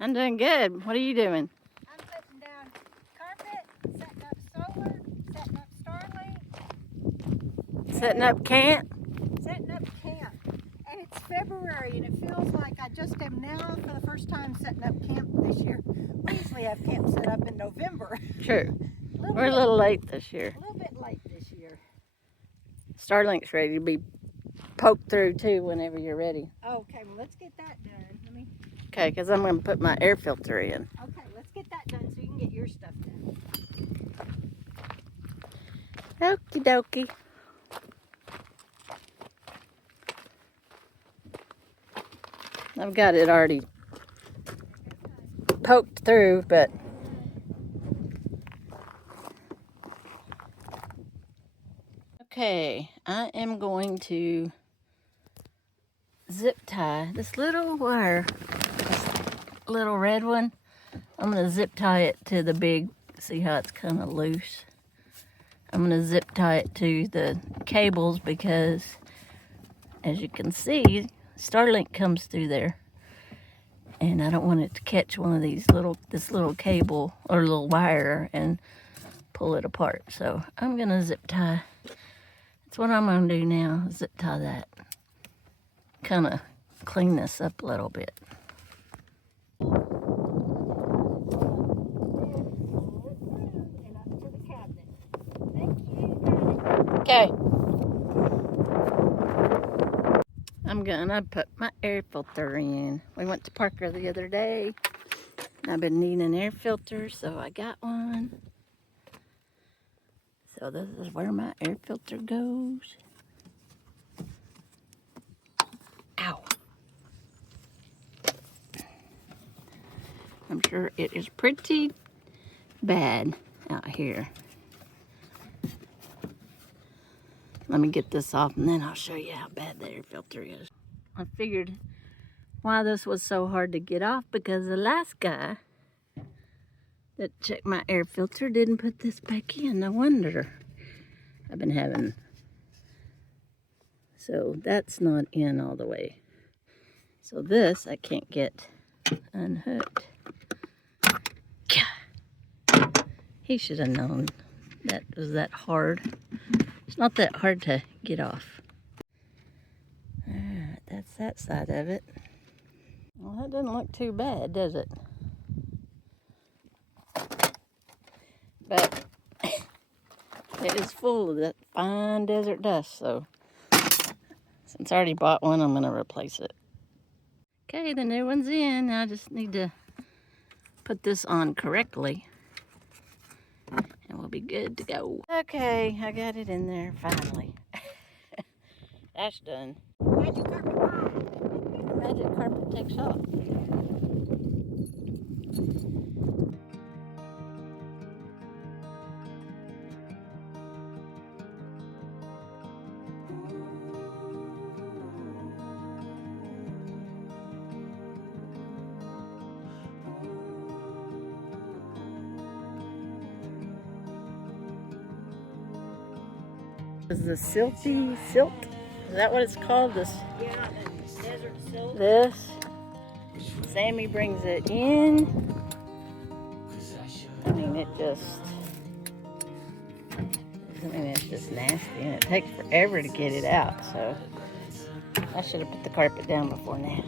I'm doing good. What are you doing? I'm putting down carpet, setting up solar, setting up Starlink. Setting up camp? Setting up camp. And it's February and it feels like I just am now for the first time setting up camp this year. We usually have camp set up in November. True. We're a little late this year. A little bit late this year. Starlink's ready to be poked through too whenever you're ready. Okay, well let's get that done. Okay, because I'm going to put my air filter in. Okay, let's get that done so you can get your stuff done. Okie dokie. I've got it already poked through, but okay, I am going to zip tie this little wire, this little red one. I'm going to zip tie it to the big, see how it's kind of loose. I'm going to zip tie it to the cables because, as you can see, Starlink comes through there. And I don't want it to catch one of these this little cable or little wire and pull it apart. So I'm going to zip tie. That's what I'm going to do now, zip tie that. Kind of clean this up a little bit. Okay. I'm gonna put my air filter in. We went to Parker the other day. I've been needing an air filter, so I got one. So this is where my air filter goes. Ow. I'm sure it is pretty bad out here. Let me get this off and then I'll show you how bad the air filter is. I figured why this was so hard to get off because the last guy that checked my air filter didn't put this back in. No wonder I've been having. So that's not in all the way. So this I can't get unhooked. He should have known that was that hard. It's not that hard to get off. Alright, that's that side of it. Well, that doesn't look too bad, does it? But it is full of that fine desert dust, so since I already bought one, I'm going to replace it. Okay, the new one's in. Now I just need to put this on correctly. And we'll be good to go. Okay, I got it in there finally. That's done. Magic carpet off. The magic carpet takes off. Is the silty silt? Is that what it's called? This? Yeah, the desert silk. This. Sammy brings it in. I mean, it's just nasty and it takes forever to get it out. So I should have put the carpet down before now.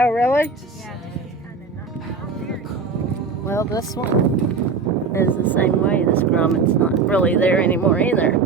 Oh, really? Yeah, this is kind of not there. Well, this one is the same way. This grommet's not really there anymore either.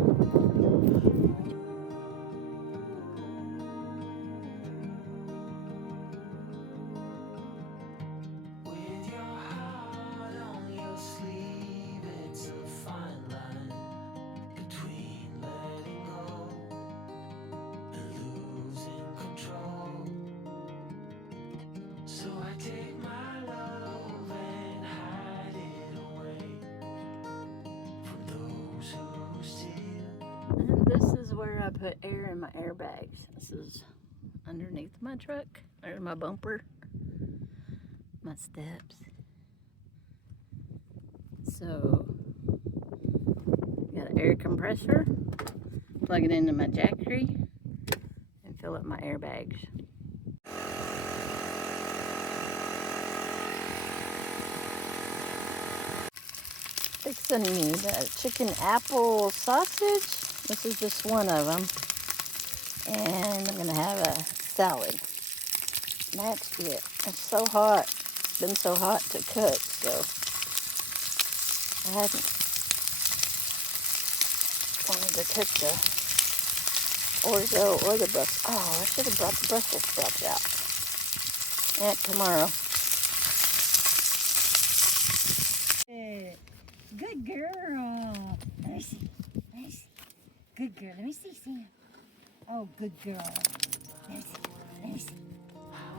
And this is where I put air in my airbags. This is underneath my truck. There's my bumper, my steps. So, got an air compressor, plug it into my jackery, and fill up my airbags. fixing me the chicken apple sausage. This is just one of them. And I'm gonna have a salad. That's it. It's so hot. Been so hot to cook, so I hadn't wanted to cook the orzo or the Brussels. Oh, I should have brought the Brussels sprouts out. And tomorrow. Good girl. Let me see. Let me see. Good girl. Let me see, Sam. Oh, good girl. Let me see. Let me see.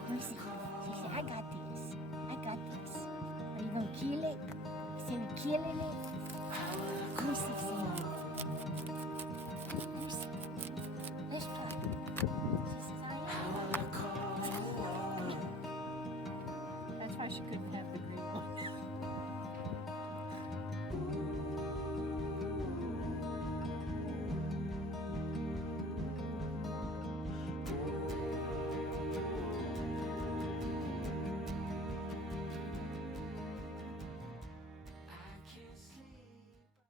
Let me see. She said, I got this. I got this. Are you going to kill it? Say we're killing it? Let me see, Sam. Let me see.